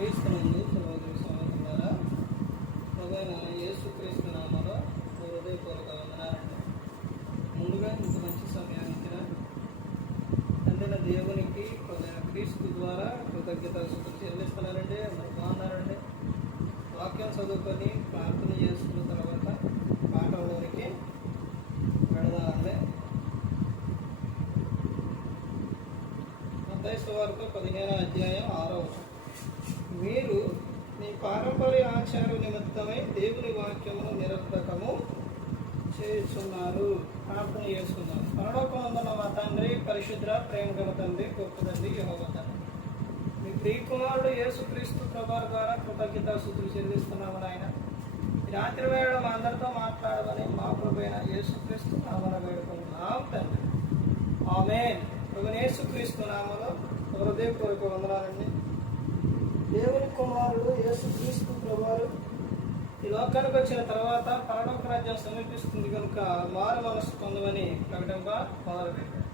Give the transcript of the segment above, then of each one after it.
క్రీస్తునందు సహోదరి సహోదరులారా, ప్రభువైన యేసుక్రీస్తు నామములో హృదయపూర్వక వందనాలండి. ముందుగా ఇంత మంచి సమయాన్ని ఇచ్చిన తండ్రిన దేవునికి క్రీస్తు ద్వారా కృతజ్ఞతలు చెల్లిస్తున్నారండి. అందరూ బాగున్నారండి. వాక్యం చదువుకొని ప్రార్థన చేసుకున్న తర్వాత పాఠంలోనికి వెళదామండి. మత్తయి సువార్త 15వ అధ్యాయం 6వ వచనం. మీరు మీ పారంపర్య ఆచార నిమిత్తమై దేవుని వాక్యమును నిరర్ధకము చేస్తున్నారు. ప్రార్థన చేసుకున్నారు. పరలోకమందున్న మా తండ్రి, పరిశుద్ర ప్రేమ గల తండ్రి, గొప్ప తండ్రి యెహోవా తండ్రి, మీ ప్రియకుమారుడు యేసుక్రీస్తు ప్రభువు ద్వారా కృతజ్ఞతాస్తుతులు చెల్లిస్తున్నాము నాయన. ఈ రాత్రి వేళ మా అందరితో మాట్లాడమని మా ప్రభువైన యేసుక్రీస్తు నామమున వేడుకుంటున్నాం తండ్రి. ఆమేన్. ప్రభువైన యేసుక్రీస్తు నామములో హృదయపూర్వక వందనాలండి. దేవుని కుమారుడు యేసుక్రీస్తు ప్రభువారు ఈ లోకానికి వచ్చిన తర్వాత పరలోక రాజ్యం సమీపిస్తుంది కనుక మారు మనసు పొందమని ప్రకటింప మొదలుపెట్టాడు.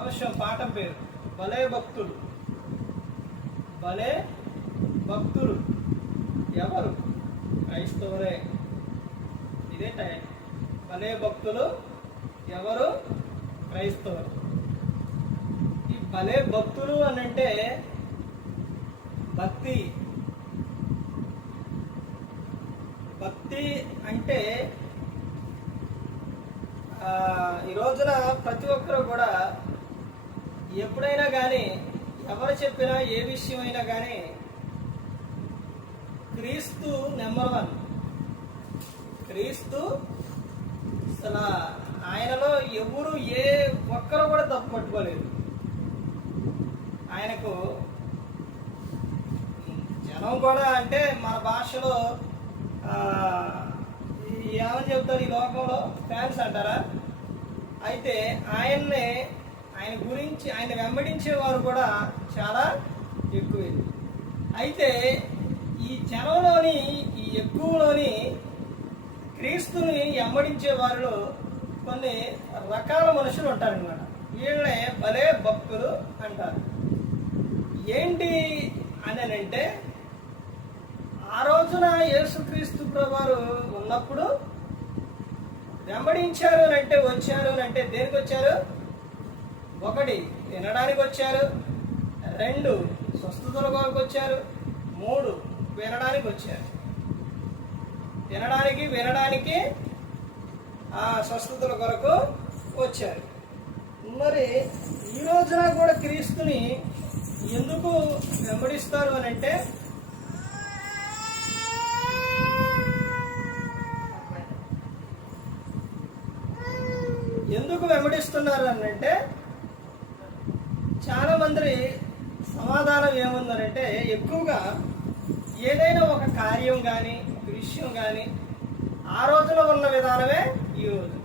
అవశ్యం పాఠం పేరు భలే భక్తుడు. భలే భక్తులు ఎవరు? క్రైస్తవులే. ఇదే టైం. భలే భక్తులు ఎవరు? క్రైస్తవులు. ఈ భలే భక్తులు అని అంటే భక్తి అంటే ఈ రోజున ప్రతి ఒక్కరు కూడా ఎప్పుడైనా కానీ ఎవరు చెప్పినా ఏ విషయమైనా కానీ క్రీస్తు నెంబర్ 1. క్రీస్తు అసలు ఆయనలో ఎవరు ఏ ఒక్కరు కూడా తప్పు పట్టుకోలేదు. ఆయనకు జనం కూడా అంటే మన భాషలో ఏమని చెప్తారు ఈ లోకంలో? ఫ్యాన్స్ అంటారా? అయితే ఆయన గురించి ఆయన వెంబడించేవారు కూడా చాలా ఎక్కువే. అయితే ఈ జనంలోని ఈ ఎక్కువలోని క్రీస్తుని వెంబడించే వారిలో కొన్ని రకాల మనుషులు ఉంటారనమాట. వీళ్ళనే భలే భక్తులు అంటారు. ఏంటి అని అంటే, ఆ రోజున యేసుక్రీస్తు ప్రభువారు ఉన్నప్పుడు వెంబడించారు అని అంటే, వచ్చారు అని అంటే దేనికి వచ్చారు? 1 తినడానికి వచ్చారు, 2 స్వస్థతల కొరకు వచ్చారు, 3 వినడానికి వచ్చారు. తినడానికి, వినడానికి, స్వస్థతల కొరకు వచ్చారు. మరి ఈ రోజున కూడా క్రీస్తుని ఎందుకు వెంబడిస్తారు అని అంటే, ఎందుకు వెంబడిస్తున్నారు అని అంటే, చాలా మంది సమాధానం ఏముందనంటే, ఎక్కువగా ఏదైనా ఒక కార్యం కానీ ఒక విషయం కానీ ఆ రోజులో ఉన్న విధానమే ఈ రోజు.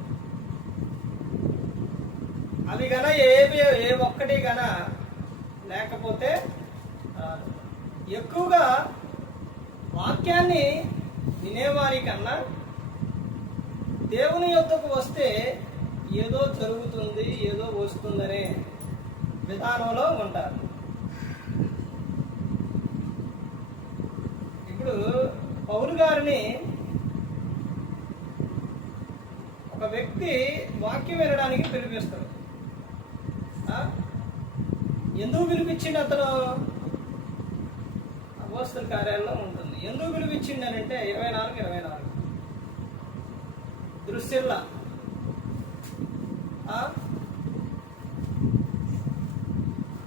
అవి గన ఏ ఒక్కటి గన లేకపోతే ఎక్కువగా వాక్యాన్ని వినేవారి కన్నా దేవుని యొద్దకు వస్తే ఏదో జరుగుతుంది, ఏదో వస్తుందనే విధానంలో ఉంటారు. ఇప్పుడు పౌలు గారిని ఒక వ్యక్తి వాక్యం వినడానికి పిలిపిస్తాడు. ఎందుకు పిలిపించిండు? అతను అపోస్తలుల కార్యాల్లో ఉంటుంది. ఎందుకు పిలిపించిండు అని అంటే 24 దృశ్యంలా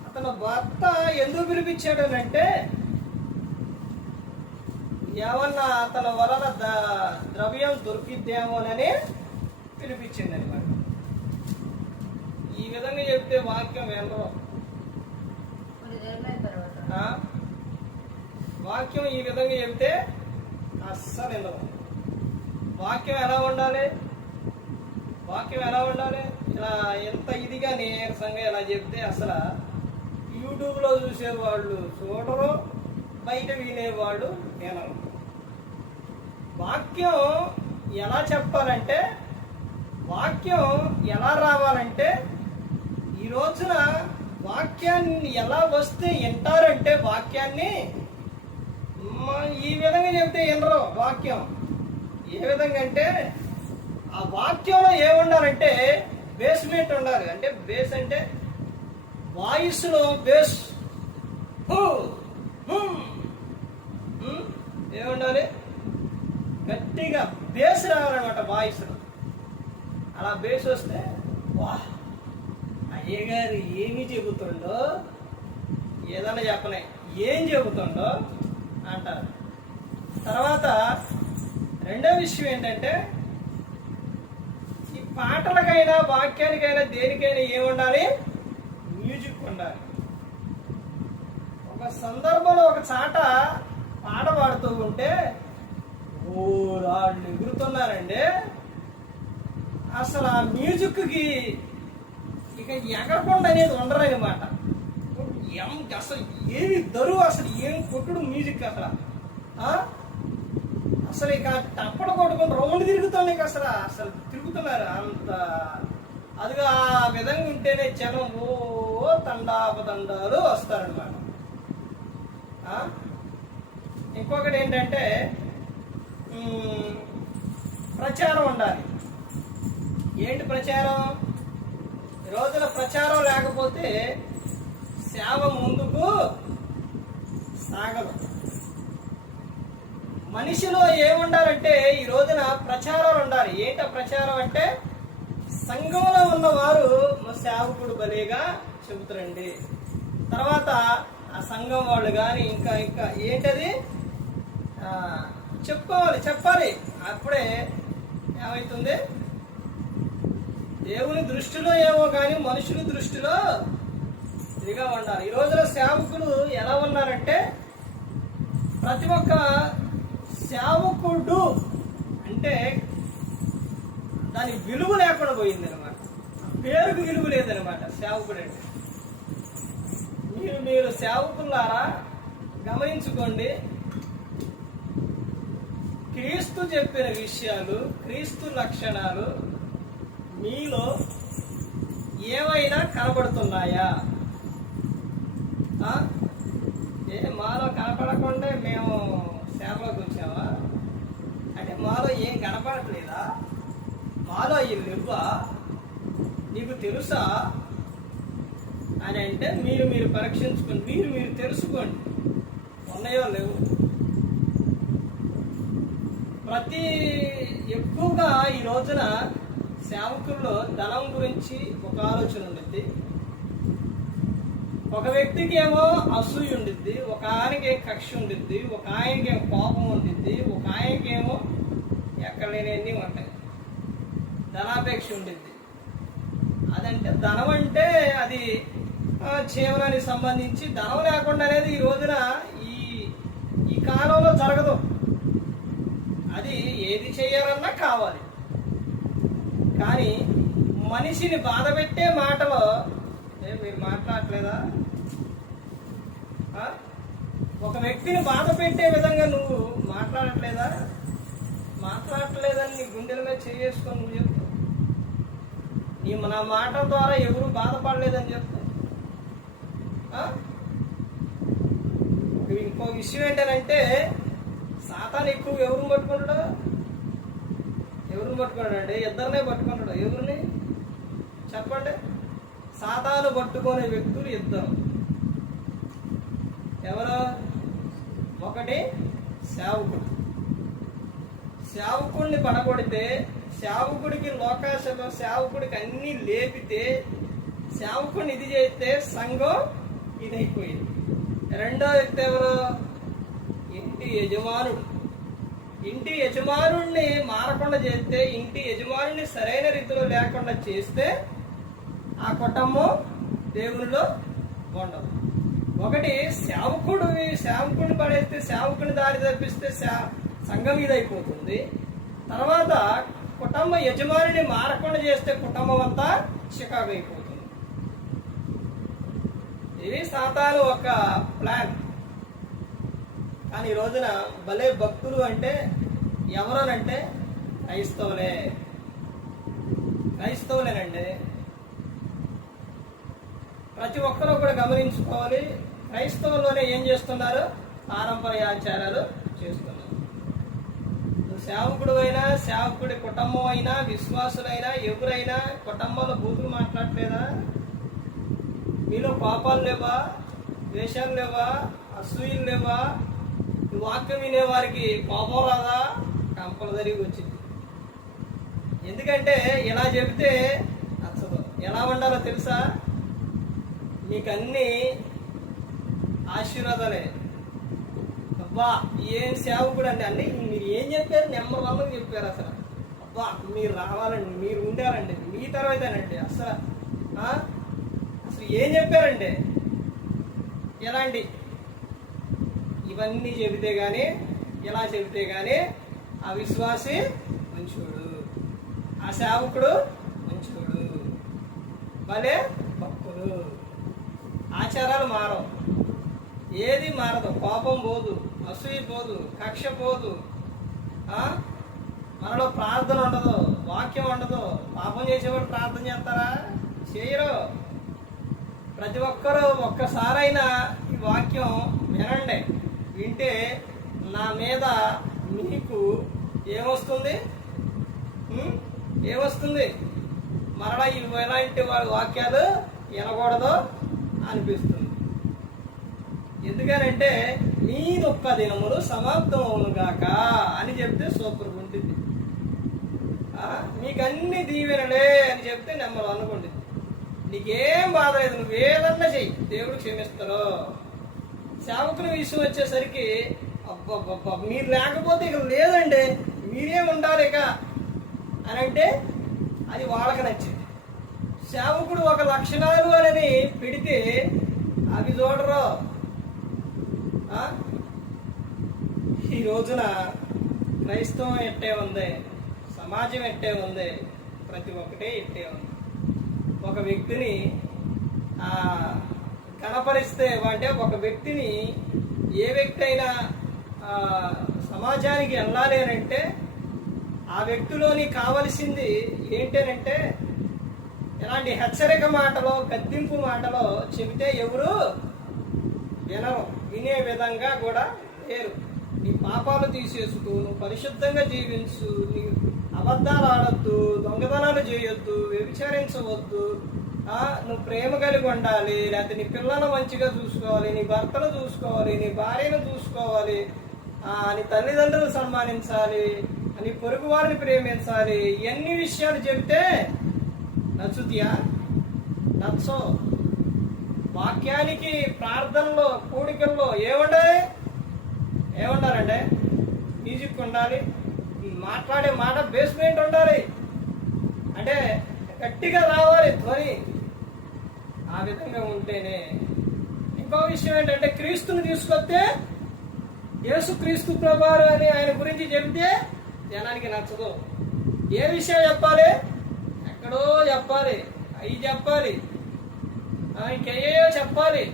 అతను భర్త ఎందుకు పిలిపించాడు అని అంటే, ఏమన్నా అతని వలన ద్రవ్యం దొరికిద్దేమోనని పిలిపించింది అనమాట. ఈ విధంగా చెప్తే వాక్యం వినరు. వాక్యం ఈ విధంగా చెప్తే అస్సలు వినరు. వాక్యం ఎలా ఉండాలి? ఇలా ఎంత ఇదిగా నీరసంగా ఇలా చెప్తే అసలు యూట్యూబ్లో చూసేవాళ్ళు చూడరు, బయట వినేవాళ్ళు వినరు. వాక్యం ఎలా చెప్పాలంటే, వాక్యం ఎలా రావాలంటే, ఈ రోజున వాక్యాన్ని ఎలా వస్తే వింటారంటే వాక్యాన్ని ఈ విధంగా చెప్తే వినరు. వాక్యం ఏ విధంగా అంటే ఆ వాక్యంలో ఏముండాలంటే బేస్మెంట్ ఉండాలి. అంటే బేస్ అంటే వాయిస్లో బేస్ ఏముండాలి, గట్టిగా బేస్ రావాలన్నమాట వాయిస్లో. అలా బేస్ వస్తే వా అయ్యగారు ఏమి చెబుతుండో, ఏదైనా చెప్పలే ఏం చెబుతుండో అంటారు. తర్వాత రెండో విషయం ఏంటంటే ఈ పాటలకైనా వాక్యానికైనా దేనికైనా ఏముండాలి, మ్యూజిక్ ఉండాలి. ఒక సందర్భంలో ఒక చాట పాట పాడుతూ ఉంటే వాళ్ళు ఎగురుతున్నారండి. అసలు ఆ మ్యూజిక్కి ఇక ఎగరకుండా అనేది ఉండరు అనమాట. అసలు ఏమి దరువు, అసలు ఏం కొట్టుడు మ్యూజిక్ అసలు. అసలు ఇక టప్పలు కొట్టుకుని రౌండ్ తిరుగుతుంది. ఇక అసలు తిరుగుతున్నారు అంత. అదిగా ఆ విధంగా ఉంటేనే జనం తండాపదండాలు వస్తారనమాట. ఇంకొకటి ఏంటంటే ప్రచారం ఉండాలి. ఏంటి ప్రచారం? ఈ రోజున ప్రచారం లేకపోతే సేవ ముందుకు సాగదు. మనిషిలో ఏముండాలంటే ఈ రోజున ప్రచారాలు ఉండాలి. ఏంట ప్రచారం అంటే సంఘంలో ఉన్నవారు మా సేవకుడు భలేగా చెబుతారండి. తర్వాత ఆ సంఘం వాళ్ళు కానీ ఇంకా ఇంకా ఏంటది చెప్పాలి. అప్పుడే ఏమవుతుంది, దేవుని దృష్టిలో ఏమో కానీ మనుషుల దృష్టిలో ఇదిగా ఉండాలి. ఈ రోజున సేవకులు ఎలా ఉన్నారంటే ప్రతి ఒక్క సేవకుడు అంటే దాని విలువ లేకుండా పోయింది అనమాట. పేరుకు విలువ లేదనమాట సేవకుడు అంటే. మీరు సేవకులారా గమనించుకోండి. క్రీస్తు చెప్పిన విషయాలు, క్రీస్తు లక్షణాలు మీలో ఏవైనా కనబడుతున్నాయా? మాలో కనపడకుండా మేము సేవలోకి వచ్చామా అంటే మాలో ఏం కనపడట్లేదా? మాలో అవి లేవా? నీకు తెలుసా అని అంటే మీరు పరీక్షించుకోండి, మీరు తెలుసుకోండి ఉన్నాయో లేవు. ఎక్కువగా ఈ రోజున సేవకుల్లో ధనం గురించి ఒక ఆలోచన ఉండిద్ది. ఒక వ్యక్తికి ఏమో అసూయ ఉండిద్ది, ఒక ఆయనకి కక్ష ఉండిద్ది, ఒక ఆయనకి ఏమో కోపం ఉండిద్ది, ఒక ఆయనకి ఏమో ఎక్కడ లేని ఉంటాయి ధనాపేక్ష ఉండిద్ది. అదంటే ధనం అంటే అది జీవనానికి సంబంధించి. ధనం లేకుండా అనేది ఈ రోజున ఈ కాలంలో జరగదు. అది ఏది చేయాలన్నా కావాలి. కానీ మనిషిని బాధ పెట్టే మాటలో మీరు మాట్లాడట్లేదా? ఒక వ్యక్తిని బాధ పెట్టే విధంగా నువ్వు మాట్లాడట్లేదా? మాట్లాడట్లేదని నీ గుండెల మీద చేసుకొని నువ్వు చెప్తావు. నా మాట ద్వారా ఎవరు బాధపడలేదని చెప్తావు. ఇంకో విషయం ఏంటంటే సాతాను ఎక్కువ ఎవరిని పట్టుకుంటాడు? అండి ఇద్దరినే పట్టుకుంటాడు. ఎవరిని చెప్పండి? సాతాను పట్టుకునే వ్యక్తులు ఇద్దరు. ఎవరు? ఒకటి సేవకుడు. సేవకుడిని పడగొడితే, సేవకుడికి లోకాశలో సేవకుడికి అన్ని లేపితే, సేవకుడిని ఇది చేస్తే సంఘం ఇదైపోయింది. రెండో వ్యక్తి ఎవరు? ఇంటి యజమానుడు. ఇంటి యజమానుడిని మారకుండా చేస్తే, ఇంటి యజమానుడిని సరైన రీతిలో లేకుండా చేస్తే ఆ కుటుంబం దేవునిలో ఉండదు. ఒకటి సేవకుడిని పడేస్తే, సేవకుడిని దారి తప్పిస్తే సంఘం ఇదైపోతుంది. తర్వాత కుటుంబ యజమానిని మారకుండా చేస్తే కుటుంబం అంతా చికాకు అయిపోతుంది. ఇది సాతాను ఒక ప్లాన్. కానీ ఈ రోజున భలే భక్తులు అంటే ఎవరోనంటే క్రైస్తవులేనండి. ప్రతి ఒక్కరూ కూడా గమనించుకోవాలి. క్రైస్తవుల్లోనే ఏం చేస్తున్నారు? పారంపర్య ఆచారాలు చేస్తున్నారు. సేవకుడు అయినా, సేవకుడి కుటుంబం అయినా, విశ్వాసులైనా, ఎవరైనా కుటుంబంలో బూతులు మాట్లాడలేదా? మీలో కోపాలు లేవా? ద్వేషాలు లేవా? అసూయలు లేవా? ఈ వాక్యం వినే వారికి కోపం రాదా? కంపల్సరీ వచ్చింది. ఎందుకంటే ఇలా చెబితే నచ్చదు. ఎలా ఉండాలో తెలుసా? మీకు అన్ని ఆశీర్వాదాలే. అబ్బా ఏం సేవకుడు అండి అంటే మీరు ఏం చెప్పారు? నెంబర్ 1 చెప్పారు. అసలు అబ్బా మీరు రావాలండి, మీరు ఉండాలండి, మీ తర్వాతేనండి. అసలు అసలు ఏం చెప్పారండి? ఎలాంటి ఇవన్నీ చెబితే కానీ, ఇలా చెబితే కానీ ఆ విశ్వాసి మంచోడు, ఆ సేవకుడు మంచోడు, భలే భక్తుడు. ఆచారాలు మారవు, ఏది మారదు. కోపం పోదు, అసూయ పోదు, కక్ష పోదు, మనలో ప్రార్థన ఉండదు, వాక్యం ఉండదు. పాపం చేసేవాడు ప్రార్థన చేస్తారా? చేయరు. ప్రతి ఒక్కరూ ఒక్కసారైనా ఈ వాక్యం వినండి. వింటే నా మీద మీకు ఏమొస్తుంది? ఏమొస్తుంది? మరలా ఇలాంటి వాడి వాక్యాలు వినకూడదు అనిపిస్తుంది. ఎందుకనంటే నీ దుఃఖ దినములు సమాప్తం గాక అని చెప్తే సూపర్గా ఉంటుంది. నీకన్ని దీవెనలే అని చెప్తే నెమ్మది అనుకోండి. నీకేం బాధ లేదు, నువ్వు ఏదన్నా చెయ్యి, దేవుడు క్షమిస్తాడు. సేవకుని విషయం వచ్చేసరికి అబ్బబ్బబ్బా మీరు లేకపోతే ఇక లేదండి, మీరేం ఉండాలి ఇక అని అంటే అది వాళ్ళకి నచ్చింది. సేవకుడు ఒక లక్షణాలు అని పెడితే అవి చూడరు. ఈ రోజున క్రైస్తవం ఎట్టే ఉంది, సమాజం ఎట్టే ఉంది, ప్రతి ఒక్కటే ఎట్టే ఉంది. ఒక వ్యక్తిని కనపరిస్తే అంటే ఒక వ్యక్తిని ఏ వ్యక్తి అయినా సమాజానికి వెళ్ళాలి అని అంటే ఆ వ్యక్తిలోని కావలసింది ఏంటనంటే ఇలాంటి హెచ్చరిక మాటలో, గద్దింపు మాటలో చెబితే ఎవరు వినరు, వినే విధంగా కూడా లేరు. నీ పాపాలు తీసేస్తూ నువ్వు పరిశుద్ధంగా జీవించు, నీ అబద్ధాలు ఆడొద్దు, దొంగతనాలు చేయొద్దు, వ్యభిచారించవద్దు, నువ్వు ప్రేమ కలిగి ఉండాలి, లేకపోతే నీ పిల్లలు మంచిగా చూసుకోవాలి, నీ భర్తను చూసుకోవాలి, నీ భార్యను చూసుకోవాలి, నీ తల్లిదండ్రులు సన్మానించాలి, నీ పొరుగు వారిని ప్రేమించాలి. ఇవన్నీ విషయాలు చెబితే నచ్చుతీయా? నచ్చో. వాక్యానికి, ప్రార్థనలో, కూడికల్లో ఏమంటారంటే మ్యూజిక్ ఉండాలి, మాట్లాడే మాట బేస్మెంట్ ఉండాలి, అంటే గట్టిగా రావాలి ధ్వని. ఆ విధంగా ఉంటేనే. ఇంకో విషయం ఏంటంటే క్రీస్తుని తీసుకొస్తే యేసు క్రీస్తు ప్రభువారు అని ఆయన గురించి చెబితే జనానికి నచ్చదు. ఏ విషయం చెప్పాలి? ఎక్కడో చెప్పాలి, అవి చెప్పాలి, ఇంకేయో చెప్పాలి.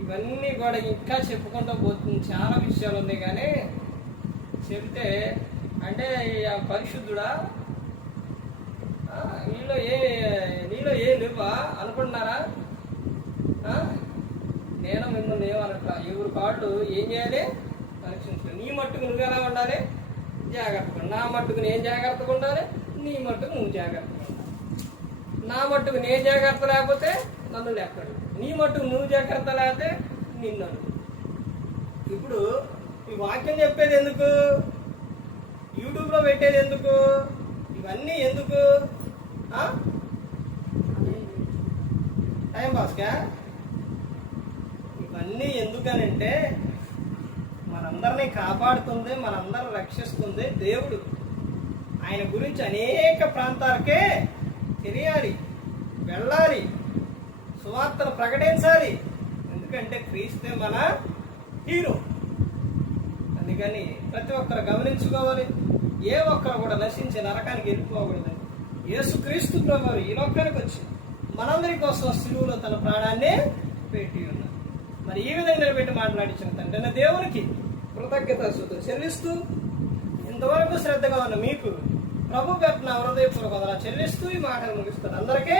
ఇవన్నీ కూడా ఇంకా చెప్పుకుంటూ పోతుంది. చాలా విషయాలు ఉన్నాయి కానీ చెబితే అంటే పరిశుద్ధుడా, నీలో ఏ లేవా అనుకుంటున్నారా? నేను మిమ్మల్ని ఏమనట్లా. ఎవరి కాళ్ళు ఏం చేయాలి? పరీక్షించాలి. నీ మట్టుకు నువ్వు ఎలా ఉండాలి? జాగ్రత్తగా. నా మట్టుకు నేను జాగ్రత్తగా ఉండాలి, నీ మట్టుకు నువ్వు జాగ్రత్తగా ఉండాలి. నా మట్టుకు నేను జాగ్రత్త లేకపోతే నన్ను లెక్కడు, నీ మట్టుకు నువ్వు జాగ్రత్త లేకపోతే నిన్ను. ఇప్పుడు ఈ వాక్యం చెప్పేది ఎందుకు? యూట్యూబ్లో పెట్టేది ఎందుకు? ఇవన్నీ ఎందుకు? టైం పాస్కా? ఇవన్నీ ఎందుకనంటే మనందరినీ కాపాడుతుంది, మనందరిని రక్షిస్తుంది దేవుడు. ఆయన గురించి అనేక ప్రాంతాలకే తెలియాలి, వెళ్ళాలి, సువార్తను ప్రకటించాలి. ఎందుకంటే క్రీస్తే మన హీరో. అందుకని ప్రతి ఒక్కరు గమనించుకోవాలి. ఏ ఒక్కరు కూడా నశించి నరకానికి వెళ్ళిపోకూడదని యేసు క్రీస్తు ప్రభువు ఈ లోకానికి వచ్చి మనందరి కోసం శిలువలో తన ప్రాణాన్ని పెట్టి ఉన్నారు. మరి ఈ విధంగా పెట్టి మాట్లాడించిన తండ్రి దేవునికి కృతజ్ఞతాస్తుతులు చెల్లిస్తూ ఇంతవరకు శ్రద్ధగా ఉన్న మీకు ప్రభు పెట్టిన హృదయపూర్వక చెల్లిస్తూ ఈ మాటలు ముగిస్తాను. అందరికీ